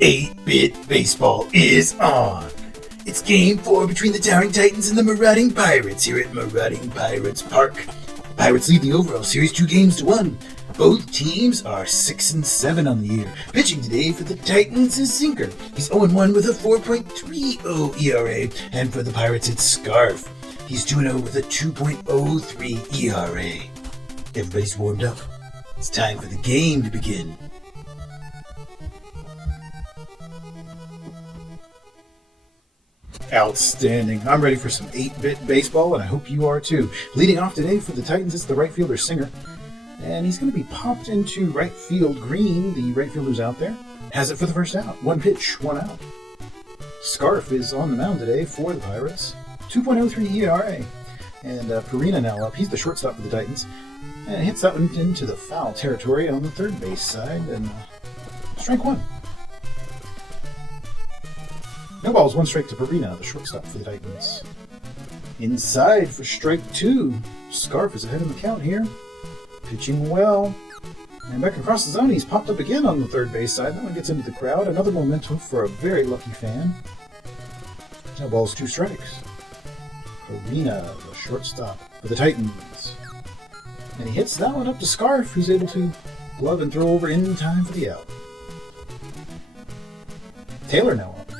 8-Bit Baseball is on! It's Game 4 between the Towering Titans and the Marauding Pirates here at Marauding Pirates Park. The Pirates lead the overall series 2-1. Both teams are 6-7 on the year. Pitching today for the Titans is Zinker. He's 0-1 with a 4.30 ERA. And for the Pirates it's Scarf. He's 2-0 with a 2.03 ERA. Everybody's warmed up. It's time for the game to begin. Outstanding. I'm ready for some 8-Bit Baseball, and I hope you are too. Leading off today for the Titans is the right fielder Singer. And he's going to be popped into right field. Green, the right fielder's out there, has it for the first out. 1 pitch, 1 out. Scarf is on the mound today for the Pirates. 2.03 ERA. And Perina now up. He's the shortstop for the Titans. And hits that one into the foul territory on the third base side. And strike 1. No balls, 1 strike to Perina, the shortstop for the Titans. Inside for strike 2. Scarf is ahead in the count here. Pitching well. And back across the zone, he's popped up again on the third base side. That one gets into the crowd. Another memento for a very lucky fan. No balls, 2 strikes. Perina, the shortstop for the Titans. And he hits that one up to Scarf, who's able to glove and throw over in time for the out. Taylor now up.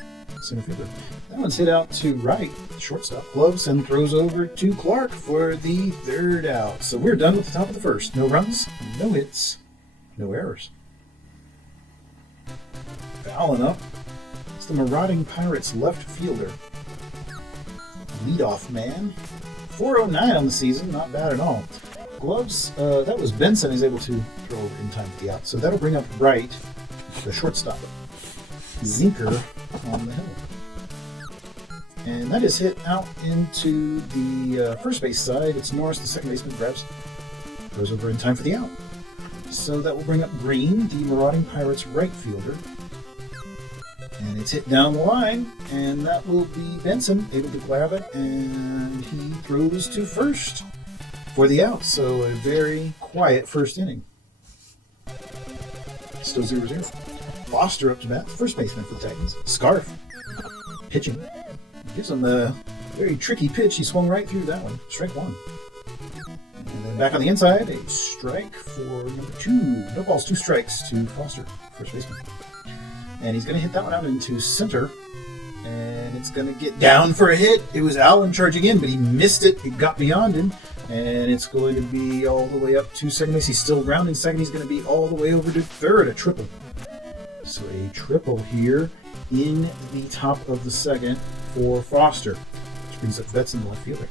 Center fielder. That one's hit out to right. Shortstop gloves and throws over to Clark for the third out. So we're done with the top of the first. No runs, no hits, no errors. Fouling up. It's the Marauding Pirates left fielder. Leadoff man. 409 on the season. Not bad at all. Gloves, that was Benson is able to throw over in time for the out. So that'll bring up right the shortstop. Zinker on the hill. And that is hit out into the first base side. It's Norris, the second baseman, grabs, goes over in time for the out. So that will bring up Green, the Marauding Pirates right fielder. And it's hit down the line, and that will be Benson able to grab it, and he throws to first for the out. So a very quiet first inning. Still 0-0. Foster up to bat, first baseman for the Titans. Scarf, pitching. Gives him a very tricky pitch. He swung right through that one. Strike 1. And then back on the inside, a strike for number 2. No balls, 2 strikes to Foster, first baseman. And he's going to hit that one out into center. And it's going to get down for a hit. It was Allen charging in, but he missed it. It got beyond him. And it's going to be all the way up to second base. He's still rounding second. He's going to be all the way over to third. A triple. So a triple here in the top of the second for Foster, which brings up Betson, the left fielder.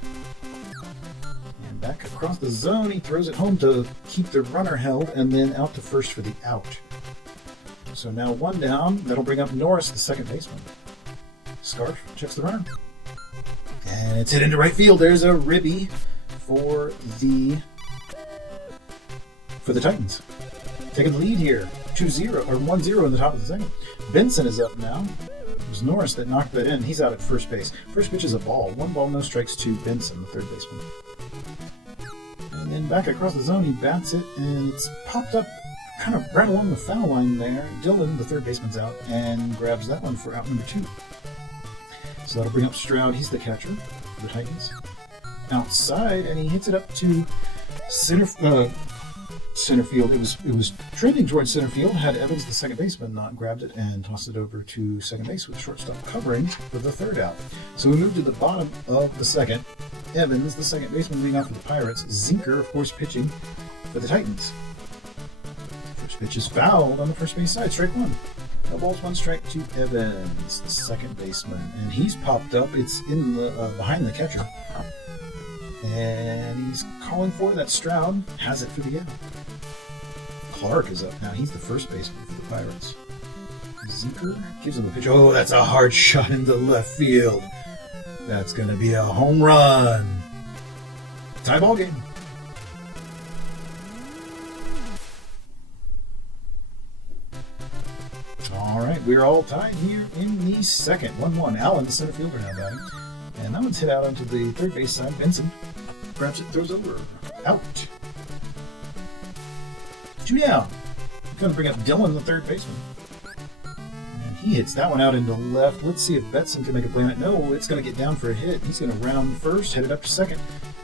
And back across the zone, he throws it home to keep the runner held, and then out to first for the out. So now 1 down. That'll bring up Norris, the second baseman. Scarf checks the runner. And it's hit into right field. There's a ribby for the Titans. Taking the lead here. 2-0 or 1-0 in the top of the second. Benson is up now. It was Norris that knocked that in. He's out at first base. First pitch is a ball. 1 ball, no strikes to Benson, the third baseman. And then back across the zone, he bats it, and it's popped up kind of right along the foul line there. Dillon, the third baseman's out, and grabs that one for out number 2. So that'll bring up Stroud. He's the catcher for the Titans. Outside, and he hits it up to center field. It was trending towards center field. Had Evans, the second baseman, not grabbed it and tossed it over to second base with shortstop covering for the third out. So we move to the bottom of the second. Evans, the second baseman, leading off for the Pirates. Zinker, of course, pitching for the Titans. First pitch is fouled on the first base side. Strike 1. No balls, 1 strike to Evans, the second baseman, and he's popped up. It's in the behind the catcher. And he's calling for that. Stroud has it for the out. Clark is up now. He's the first baseman for the Pirates. Zinker gives him a pitch. Oh, that's a hard shot into left field. That's going to be a home run. Tie ball game. All right, we're all tied here in the second. 1-1. Allen, the center fielder, now batting. And that one's hit out onto the third base side. Benson grabs it, throws over. Out. 2 down. Going to bring up Dylan, the third baseman. And he hits that one out into left. Let's see if Betson can make a play on it. No, it's going to get down for a hit. He's going to round first, head it up to second.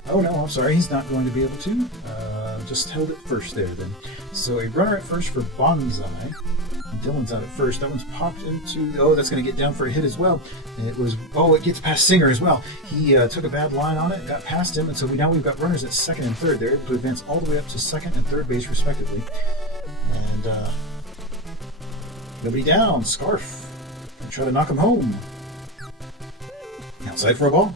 Oh no, I'm sorry, he's not going to be able to. Just held it first there then. So a runner at first for Bonsai. Dylan's out at first. That one's popped into... Oh, that's going to get down for a hit as well. And it was... Oh, it gets past Singer as well. He took a bad line on it, got past him, and so now we've got runners at second and third. They're able to advance all the way up to second and third base, respectively. And nobody down. Scarf. And try to knock him home. Outside for a ball.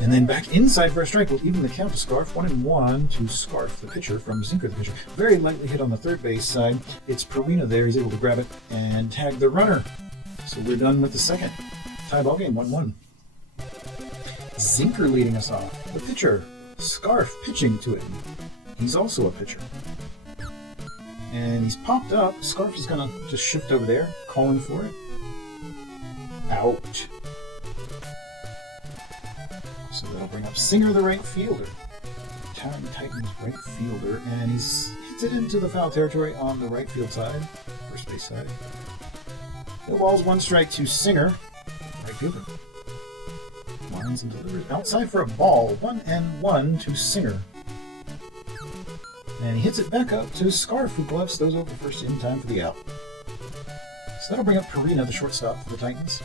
And then back inside for a strike will even the count to Scarf. 1-1 to Scarf, the pitcher, from Zinker, the pitcher. Very lightly hit on the third base side. It's Perina there. He's able to grab it and tag the runner. So we're done with the second. Tie ball game, 1-1. Zinker leading us off. The pitcher, Scarf, pitching to it. He's also a pitcher. And he's popped up. Scarf is going to just shift over there, calling for it. Out. So that'll bring up Singer, the right fielder. Towering Titans right fielder, and he's hits it into the foul territory on the right field side, first base side. No balls, one strike to Singer, right fielder. Lines and delivers outside for a ball, 1-1 to Singer. And he hits it back up to Scarf, who gloves those over first in time for the out. So that'll bring up Perina, the shortstop for the Titans.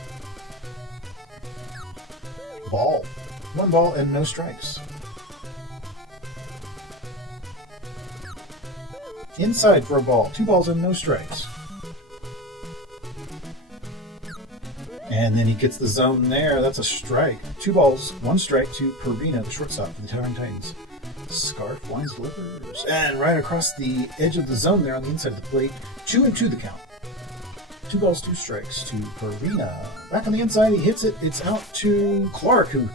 Ball. 1 ball and no strikes. Inside for a ball. 2 balls and no strikes. And then he gets the zone there. That's a strike. 2 balls, 1 strike to Perina, the shortstop for the Towering Titans. Scarf, lines, delivers. And right across the edge of the zone there on the inside of the plate. 2-2 the count. 2 balls, 2 strikes to Perina. Back on the inside, he hits it. It's out to Clark, who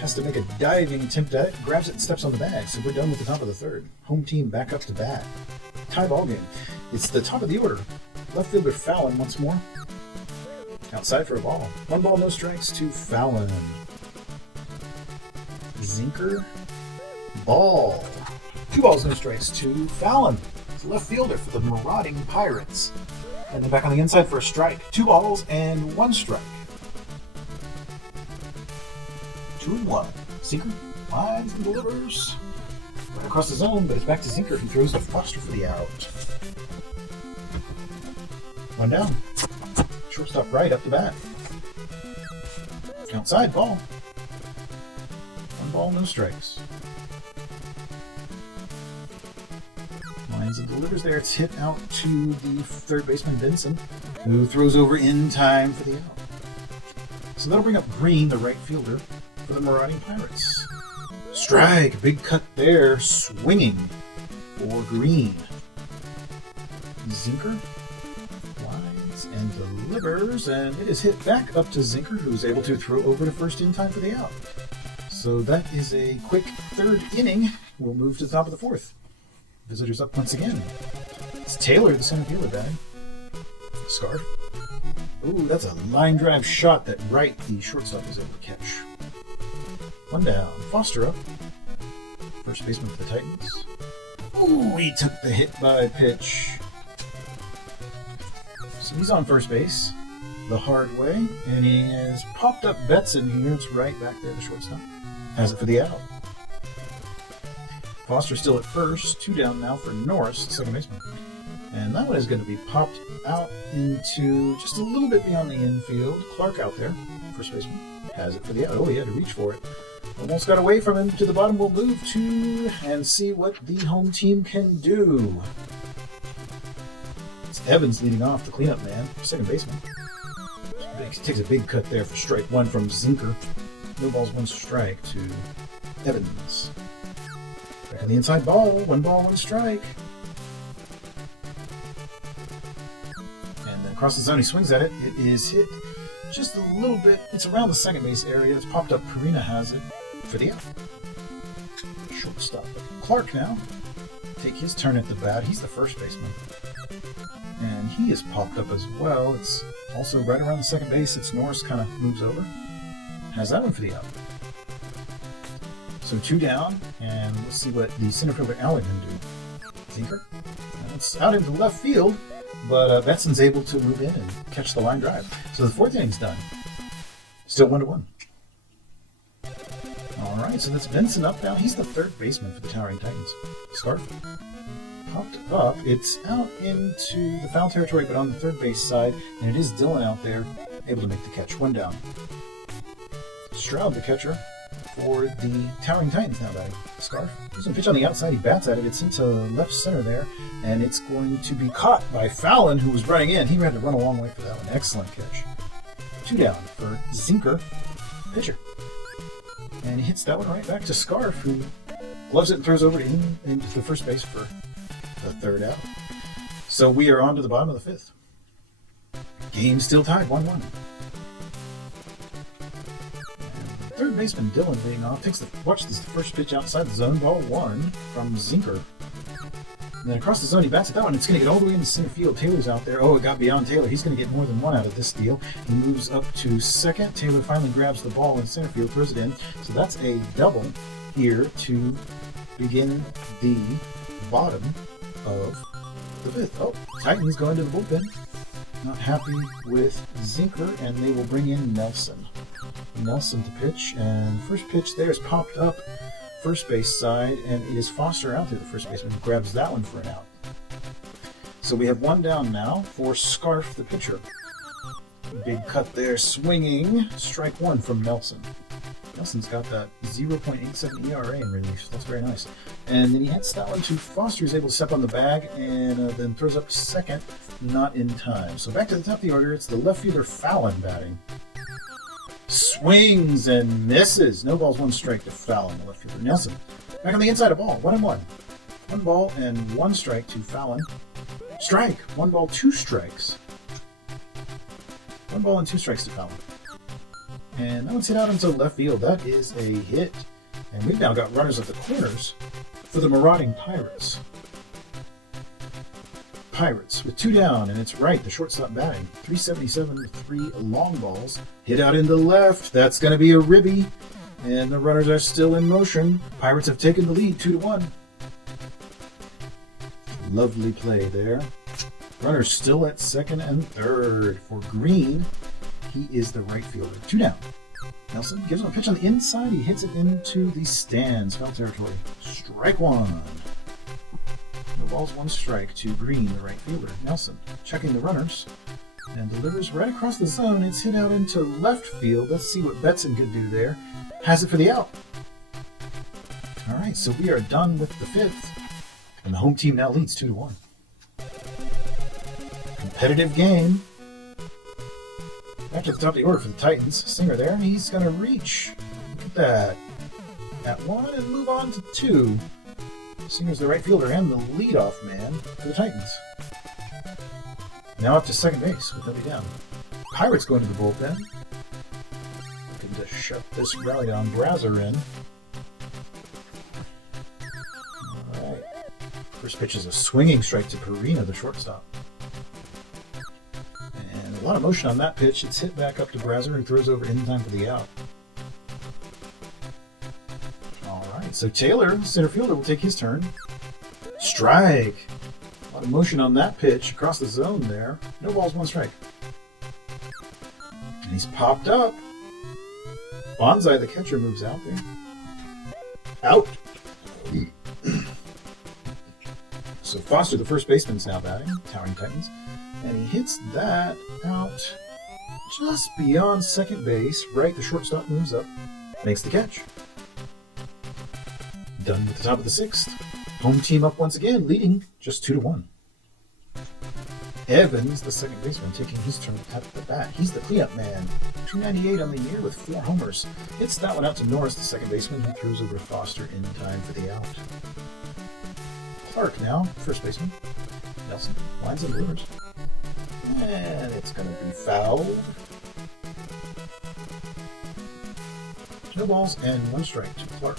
has to make a diving attempt at it, grabs it and steps on the bag. So we're done with the top of the third. Home team back up to bat. Tie ball game. It's the top of the order. Left fielder Fallon once more. Outside for a ball. 1 ball, no strikes to Fallon. Zinker. Ball. 2 balls, no strikes to Fallon. It's left fielder for the Marauding Pirates. And then back on the inside for a strike. 2 balls and 1 strike. 2-1. Zinker lines and delivers. Right across the zone, but it's back to Zinker, who throws to Foster for the out. 1 down. Shortstop right up the bat. Outside ball. 1 ball, no strikes. Lines and delivers there. It's hit out to the third baseman Benson, who throws over in time for the out. So that'll bring up Green, the right fielder, for the Marauding Pirates. Strike! Big cut there. Swinging for Green. Zinker lines and delivers, and it is hit back up to Zinker, who's able to throw over to first in time for the out. So that is a quick third inning. We'll move to the top of the fourth. Visitors up once again. It's Taylor, the center fielder, batting. Scarf. Ooh, that's a line drive shot that right the shortstop is able to catch. 1 down. Foster up. First baseman for the Titans. Ooh, he took the hit by pitch. So he's on first base the hard way, and he has popped up Betson here. It's right back there, the shortstop. Has it for the out. Foster still at first. 2 down now for Norris, the second baseman. And that one is going to be popped out into just a little bit beyond the infield. Clark out there, first baseman. Has it for the out. Oh, he had to reach for it. Almost got away from him to the bottom. We'll move to and see what the home team can do. It's Evans leading off, the cleanup man, second baseman. Takes a big cut there for strike 1 from Zinker. No balls, 1 strike to Evans. Back on the inside ball. 1 ball, 1 strike. And then across the zone, he swings at it. It is hit just a little bit. It's around the second base area. It's popped up. Perina has it for the out. Shortstop. Clark now take his turn at the bat. He's the first baseman. And he is popped up as well. It's also right around the second base. It's Norris kind of moves over. Has that one for the out. So 2 down, and let's see what the center fielder Allen can do. Zinker. It's out into left field, but Betson's able to move in and catch the line drive. So the 4th inning's done. Still 1-1. All right, so that's Benson up now. He's the 3rd baseman for the Towering Titans. Scarf popped up. It's out into the foul territory, but on the 3rd base side, and it is Dylan out there, able to make the catch. 1 down. Stroud, the catcher, for the Towering Titans now batting. Scarf. There's a pitch on the outside. He bats at it. It's into left center there, and it's going to be caught by Fallon, who was running in. He had to run a long way for that one. Excellent catch. 2 down for Zinker, pitcher. And he hits that one right back to Scarf, who gloves it and throws over into the first base for the 3rd out. So we are on to the bottom of the 5th. Game still tied, 1-1. Third baseman Dylan being off takes the first pitch outside the zone, ball 1 from Zinker. And then across the zone, he bats at that one. It's going to get all the way into center field. Taylor's out there. Oh, it got beyond Taylor. He's going to get more than 1 out of this deal. He moves up to second. Taylor finally grabs the ball in center field, throws it in. So that's a double here to begin the bottom of the 5th. Oh, Titans go into the bullpen. Not happy with Zinker, and they will bring in Nelson. Nelson to pitch, and first pitch there is popped up first base side, and it is Foster out there, the first baseman, who grabs that one for an out. So we have 1 down now for Scarf, the pitcher. Big cut there, swinging. Strike 1 from Nelson. Nelson's got that 0.87 ERA in relief. That's very nice. And then he hits that one to Foster, who's able to step on the bag, and then throws up to second, not in time. So back to the top of the order, it's the left fielder Fallon batting. Swings and misses. No balls, 1 strike to Fallon, the left fielder. Nelson back on the inside of ball. 1-1. 1 ball and 1 strike to Fallon. Strike. 1 ball, 2 strikes. 1 ball and 2 strikes to Fallon. And that one's hit out into left field. That is a hit. And we've now got runners at the corners for the Marauding Pirates. Pirates with 2 down, and it's right, the shortstop batting. 377 with 3 long balls. Hit out into left. That's going to be a ribby. And the runners are still in motion. Pirates have taken the lead 2-1. Lovely play there. Runners still at second and third. For Green, he is the right fielder. 2 down. Nelson gives him a pitch on the inside. He hits it into the stands. Foul territory. Strike 1. No balls, 1 strike to Green, the right fielder. Nelson checking the runners and delivers right across the zone. It's hit out into left field. Let's see what Betson could do there. Has it for the out. All right, so we are done with the 5th, and the home team now leads 2-1. Competitive game. Back to the top of the order for the Titans. Singer there, and he's going to reach. Look at that. At 1 and move on to 2. Singer's the right fielder and the leadoff man for the Titans. Now up to second base with nobody down. Pirates going to the bullpen. Looking to shut this rally on Brazier in. Alright. First pitch is a swinging strike to Perina, the shortstop. And a lot of motion on that pitch. It's hit back up to Brazier, who throws over in time for the out. So Taylor, center fielder, will take his turn. Strike. A lot of motion on that pitch across the zone there. No balls, 1 strike. And he's popped up. Bonsai, the catcher, moves out there. Out. So Foster, the first baseman, is now batting. Towering Titans. And he hits that out just beyond second base. Right, the shortstop moves up. Makes the catch. Done with the top of the 6th. Home team up once again, leading just 2-1. Evans, the second baseman, taking his turn at the bat. He's the cleanup man. 298 on the year with 4 homers. Hits that one out to Norris, the second baseman, who throws over Foster in time for the out. Clark now, first baseman. Nelson lines and delivers. And it's going to be fouled. No balls and 1 strike to Clark.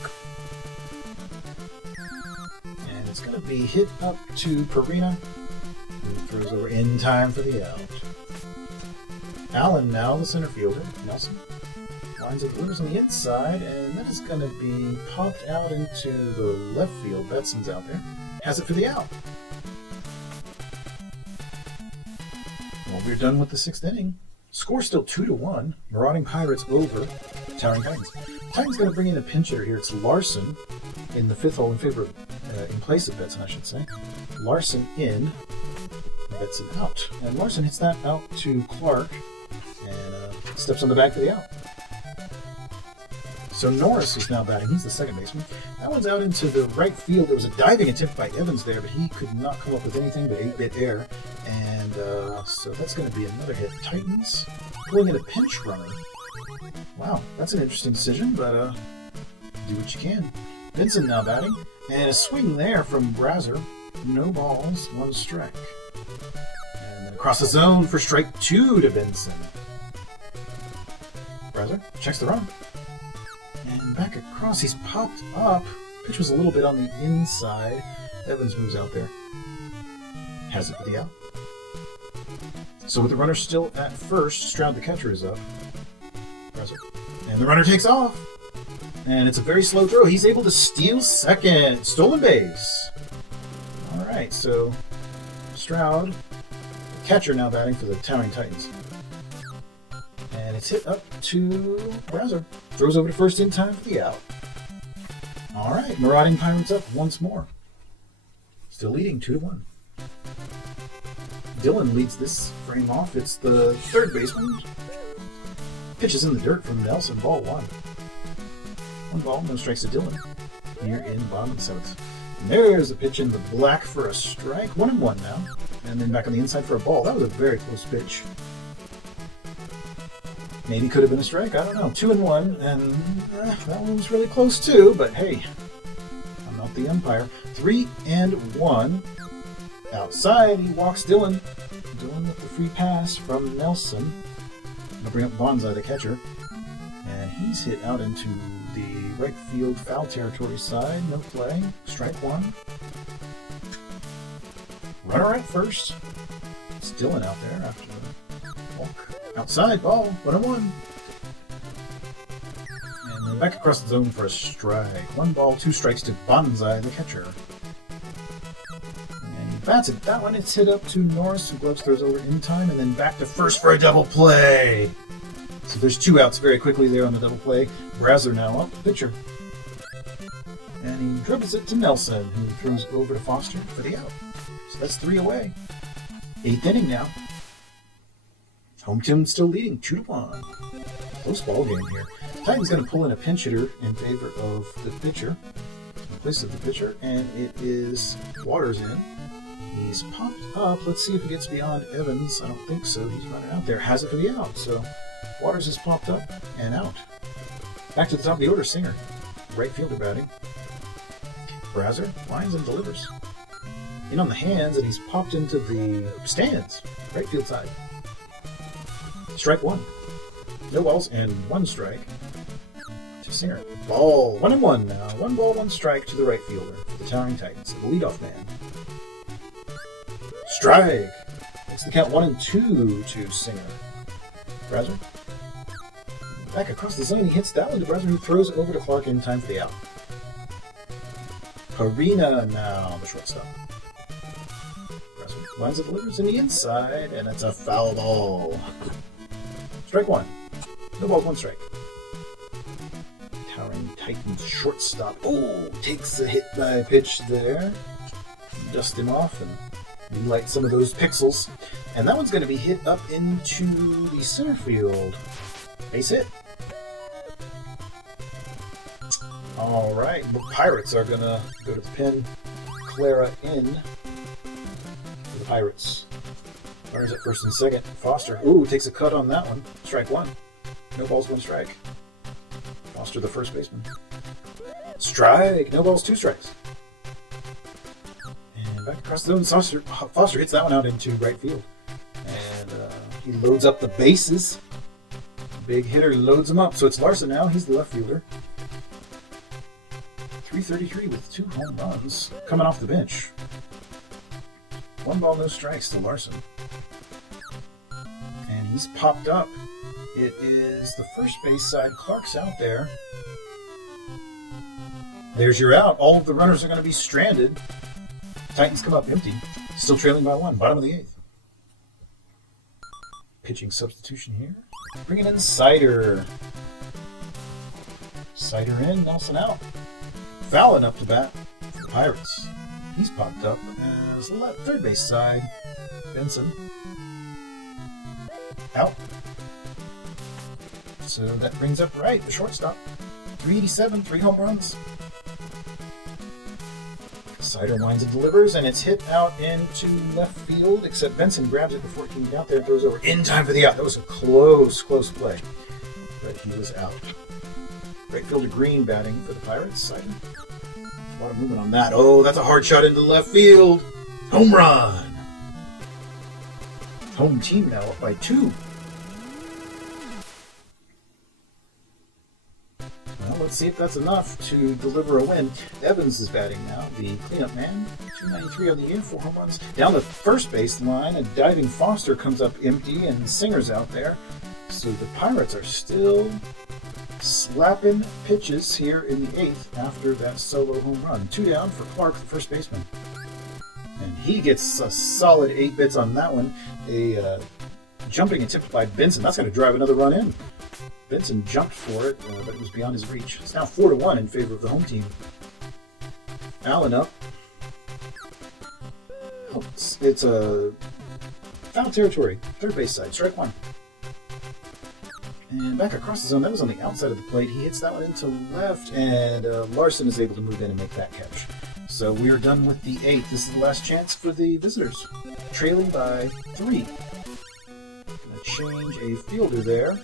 It's going to be hit up to Perina, who throws over in time for the out. Allen now, the center fielder. Nelson Finds it, delivers on the inside, and that is going to be popped out into the left field. Betson's out there. Has it for the out. Well, we're done with the 6th inning. Score still 2-1. Marauding Pirates over Towering Titans. Titans going to bring in a pinch hitter here. It's Larson in the 5th hole in favor of, in place of Betson, I should say. Larson in, Betson out. And Larson hits that out to Clark and steps on the back for the out. So Norris is now batting. He's the second baseman. That one's out into the right field. There was a diving attempt by Evans there, but he could not come up with anything but 8-bit air. And so that's going to be another hit. Titans pulling in a pinch runner. Wow, that's an interesting decision, but do what you can. Vincent now batting. And a swing there from Brazier. No balls, 1 strike. And then across the zone for strike 2 to Benson. Brazier checks the run. And back across, he's popped up. Pitch was a little bit on the inside. Evans moves out there. Has it for the out. So with the runner still at first, Stroud the catcher is up. Brazier. And the runner takes off. And it's a very slow throw. He's able to steal second. Stolen base. All right, so Stroud, the catcher, now batting for the Towering Titans. And it's hit up to Brazier. Throws over to first in time for the out. All right, Marauding Pirates up once more. Still leading 2-1. Dylan leads this frame off. It's the 3rd baseman. Pitches in the dirt from Nelson. Ball 1. 1 ball, no strikes to Dylan. Here in bottom of the 7th. And there's a pitch in the black for a strike. 1-1 now. And then back on the inside for a ball. That was a very close pitch. Maybe could have been a strike. I don't know. 2-1, and that one was really close too. But hey, I'm not the umpire. 3-1. Outside, he walks Dylan. Dylan with the free pass from Nelson. I'll bring up Bonsai, the catcher, and he's hit out into the right field foul territory side. No play. Strike 1. Runner at first. It's Dylan out there after the walk. Outside, ball, 1-1. And then back across the zone for a strike. 1 ball, 2 strikes to Bonsai, the catcher. And he bats it. That one, it's hit up to Norris, who gloves throws over in time, and then back to first for a double play. So there's 2 outs very quickly there on the double play. Brazier now up, pitcher. And he dribbles it to Nelson, who throws over to Foster for the out. So that's 3 away. 8th inning now. Home team still leading 2-1. Close ball game here. Titans going to pull in a pinch hitter in favor of the pitcher, in place of the pitcher, and it is Waters in. He's popped up. Let's see if he gets beyond Evans. I don't think so. He's running out there. Has it for the out. So Waters has popped up and out. Back to the top of the order, Singer. Right fielder batting. Brazier lines and delivers. In on the hands, and he's popped into the stands. Right field side. Strike 1. No balls and 1 strike to Singer. Ball 1-1 now. 1 ball, 1 strike to the right fielder for the Towering Titans. The leadoff man. Strike. Makes the count 1-2 to Singer. Brazier. Back across the zone. He hits that one to Brazier, who throws over to Clark in time for the out. Parina now, the shortstop. Brazier lines and delivers in the inside, and it's a foul ball. Strike 1. No balls, 1 strike. Towering Titans shortstop. Oh, takes a hit by pitch there. Dust him off and light some of those pixels. And that one's going to be hit up into the center field. Base hit. All right, the Pirates are going to go to the pin. Clara in for the Pirates. Runners at first and second. Foster, takes a cut on that one. Strike 1. No balls, 1 strike. Foster, the first baseman. Strike. No balls, 2 strikes. And back across the zone, Foster hits that one out into right field. And he loads up the bases. Big hitter loads them up. So it's Larson now. He's the left fielder. 333 with 2 home runs coming off the bench. 1 ball, no strikes to Larson. And he's popped up It is the first base side. Clark's out there. There's your out. All of the runners are going to be stranded. Titans come up empty. Still trailing by 1. Bottom of the 8th. Pitching substitution here. Bringing in Cider. Cider in. Nelson out. Fallon up to bat for the Pirates. He's popped up as third base side. Benson. Out. So that brings up Wright, the shortstop. 387, 3 home runs. Cider winds and delivers, and it's hit out into left field, except Benson grabs it before it can get out there and throws over in time for the out. That was a close play, but he was out. Right fielder Green batting for the Pirates. Cider. A lot of movement on that. Oh, that's a hard shot into left field. Home run. Home team now up by 2. Well, let's see if that's enough to deliver a win. Evans is batting now, the cleanup man. 293 on the year, 4 home runs. Down the first base line, a diving Foster comes up empty, and Singer's out there. So the Pirates are still slapping pitches here in the 8th after that solo home run. 2 down for Clark, the first baseman. And he gets a solid 8 bits on that one. A jumping attempt by Benson. That's going to drive another run in. Benson jumped for it, but it was beyond his reach. It's now 4-1 in favor of the home team. Allen up. Oh, it's a foul territory. Third base side. Strike 1. And back across the zone. That was on the outside of the plate. He hits that one into left, and Larson is able to move in and make that catch. So we are done with the 8th. This is the last chance for the visitors. Trailing by 3. Gonna change a fielder there.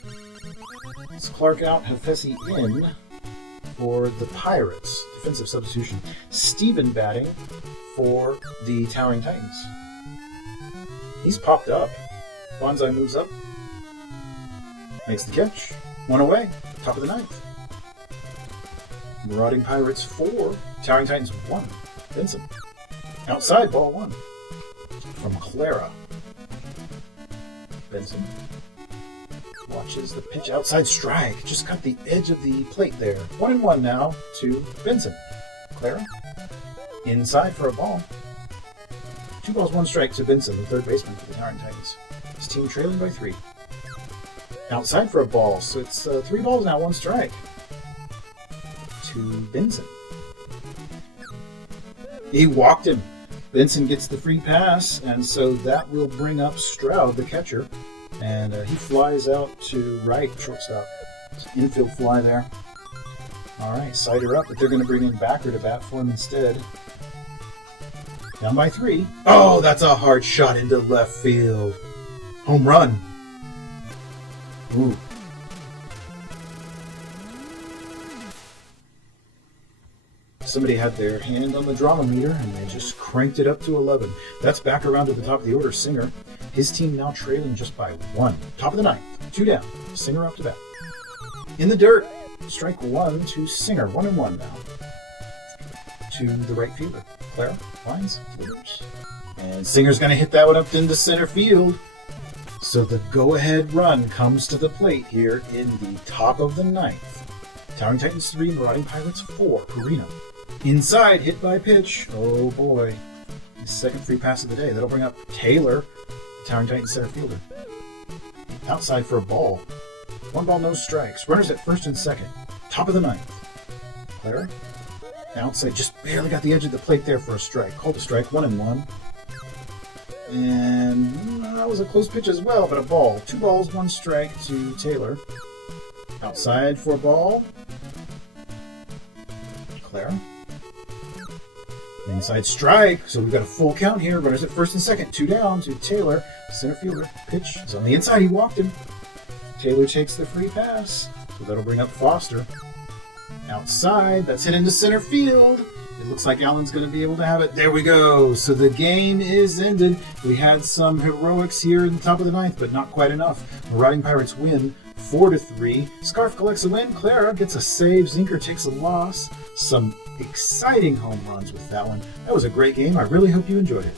It's Clark out, Hafesi in for the Pirates. Defensive substitution. Steven batting for the Towering Titans. He's popped up. Bonsai moves up. Makes the catch. 1 away. Top of the 9th. Marauding Pirates 4. Towering Titans 1. Benson. Outside, ball 1. From Clara. Benson. Watches the pitch outside strike. Just cut the edge of the plate there. 1-1 now to Benson. Clara. Inside for a ball. 2 balls, 1 strike to Benson, the third baseman for the Towering Titans. His team trailing by 3. Outside for a ball, so it's 3 balls now, 1 strike to Benson. He walked him. Benson gets the free pass, and so that will bring up Stroud, the catcher. And he flies out to right, shortstop. Infield fly there. All right, Cider up, but they're going to bring in Backer to bat for him instead. Down by 3. Oh, that's a hard shot into left field. Home run. Ooh. Somebody had their hand on the drama meter, and they just cranked it up to 11. That's back around to the top of the order, Singer. His team now trailing just by 1. Top of the 9th, 2 down. Singer up to bat. In the dirt, strike 1 to Singer. 1-1 now. To the right fielder. Clara finds, delivers. And Singer's going to hit that one up into center field. So the go-ahead run comes to the plate here in the top of the 9th. Towering Titans 3, Marauding Pirates 4. Carino. Inside, hit by pitch. Oh boy. His second free pass of the day. That'll bring up Taylor, Towering Titans center fielder. Outside for a ball. 1 ball, no strikes. Runners at first and second. Top of the 9th. Clara. Outside, just barely got the edge of the plate there for a strike. Called a strike, 1-1. And that was a close pitch as well, but a ball. 2 balls, 1 strike to Taylor. Outside for a ball. Clara. Inside strike, so we've got a full count here. Runners at first and second, 2 down to Taylor. Center fielder. Pitch is on the inside. He walked him. Taylor takes the free pass, so that'll bring up Foster. Outside, that's hit into center field. It looks like Allen's going to be able to have it. There we go. So the game is ended. We had some heroics here in the top of the 9th, but not quite enough. Marauding Pirates win 4-3. Scarf collects a win. Clara gets a save. Zinker takes a loss. Some exciting home runs with that one. That was a great game. I really hope you enjoyed it.